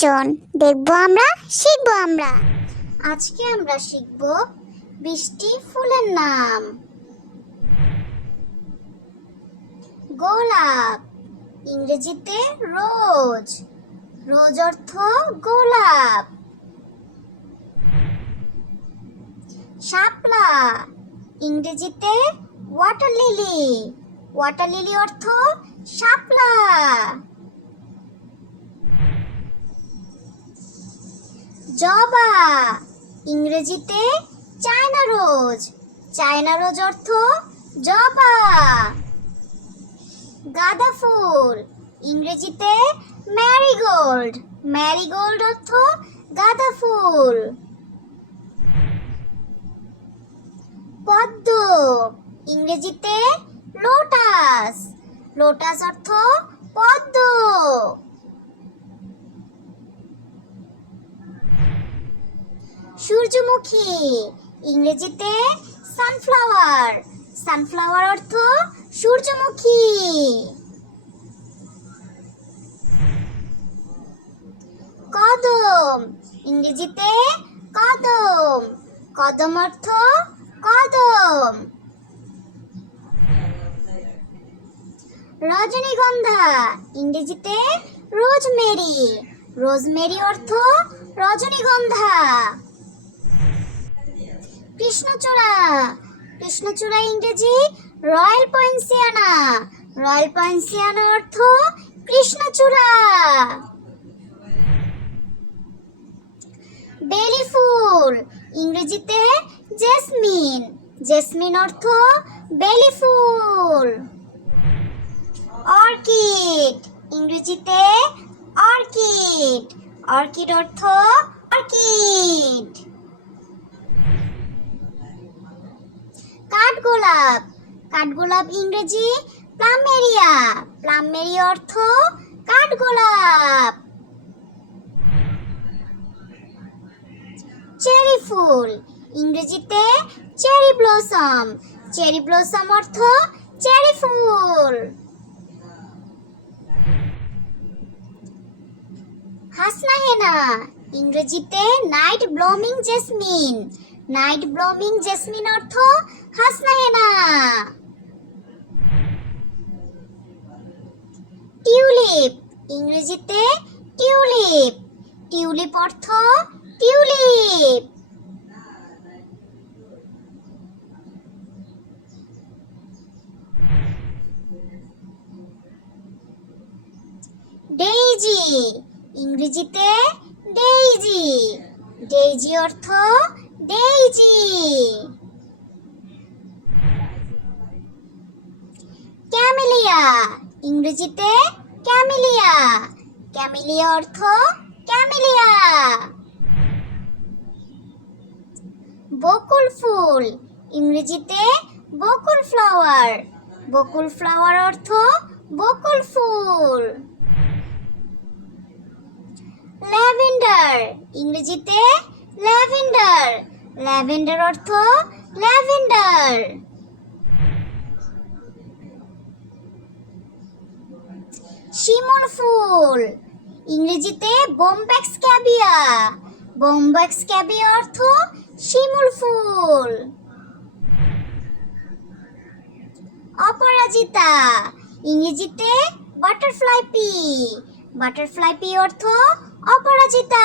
প্রয়োজন দেখব আমরা, শিখব আমরা। আজকে আমরা শিখব বৃষ্টি ফুলের নাম। গোলাপ, ইংরেজিতে রোজ। রোজ অর্থ গোলাপ। শাপলা, ইংরেজিতে ওয়াটার লিলি ওয়াটার লিলি অর্থ শাপলা। জবা। ইংরেজিতে চায়না রোজ। চায়না রোজ অর্থ জবা। গাঁদা ফুল। ইংরেজিতে ম্যারিগোল্ড। ম্যারিগোল্ড অর্থ গাঁদা ফুল। পদ্ম। ইংরেজিতে লোটাস। লোটাস অর্থ পদ্ম। সূর্যমুখী। ইংরেজিতে সানফ্লাওয়ার সানফ্লাওয়ার অর্থ সূর্যমুখী। কদম। ইংরেজিতে কদম। কদম অর্থ কদম। রজনীগন্ধা। ইংরেজিতে রোজমেরি। রোজমেরি অর্থ রজনীগন্ধা। কৃষ্ণচূড়া। কৃষ্ণচূড়া ইংরেজি রয়্যাল পয়েন্সিয়ানা। রয়্যাল পয়েন্সিয়ানা অর্থ কৃষ্ণচূড়া। বেলি ফুল, ইংরেজিতে জেসমিন। জেসমিন অর্থ বেলি ফুল। অর্কিড, ইংরেজিতে অর্কিড। অর্কিড অর্থ অর্কিড। কাঠগোলাপ। কাঠগোলাপ ইংরেজি প্লামেরিয়া। প্লামেরিয়া অর্থ কাঠগোলাপ। চেরি ফুল। ইংরেজিতে চেরি ব্লসম। চেরি ব্লসম অর্থ চেরি ফুল। হাসনা হেনা ইংরেজিতে night blooming jasmine. Night blooming jasmine অর্থ হাসনা হেনা। টিউলিপ, ইংরেজিতে টিউলিপ। টিউলিপ অর্থ টিউলিপ। ডেইজি, ইংরেজিতে ডেইজি। ডেইজি অর্থ ডেইজি ক্যামেলিয়া ইংরেজিতে ক্যামেলিয়া ক্যামেলিয়া অর্থ ক্যামেলিয়া বকুল ফুল. ইংরেজিতে বকুল ফ্লাওয়ার. বকুল ফ্লাওয়ার অর্থ বকুল ফুল। ল্যাভেন্ডার ইংরেজিতে ল্যাভেন্ডার ল্যাভেন্ডার অর্থ ল্যাভেন্ডার শিমুল ফুল। ইংরেজিতে বোম্ব্যাক্স ক্যাবিয়া বোম্ব্যাক্স ক্যাবিয়া অর্থ শিমুল ফুল। অপরাজিতা। ইংরেজিতে বাটারফ্লাই পি। বাটারফ্লাই পি অর্থ অপরাজিতা।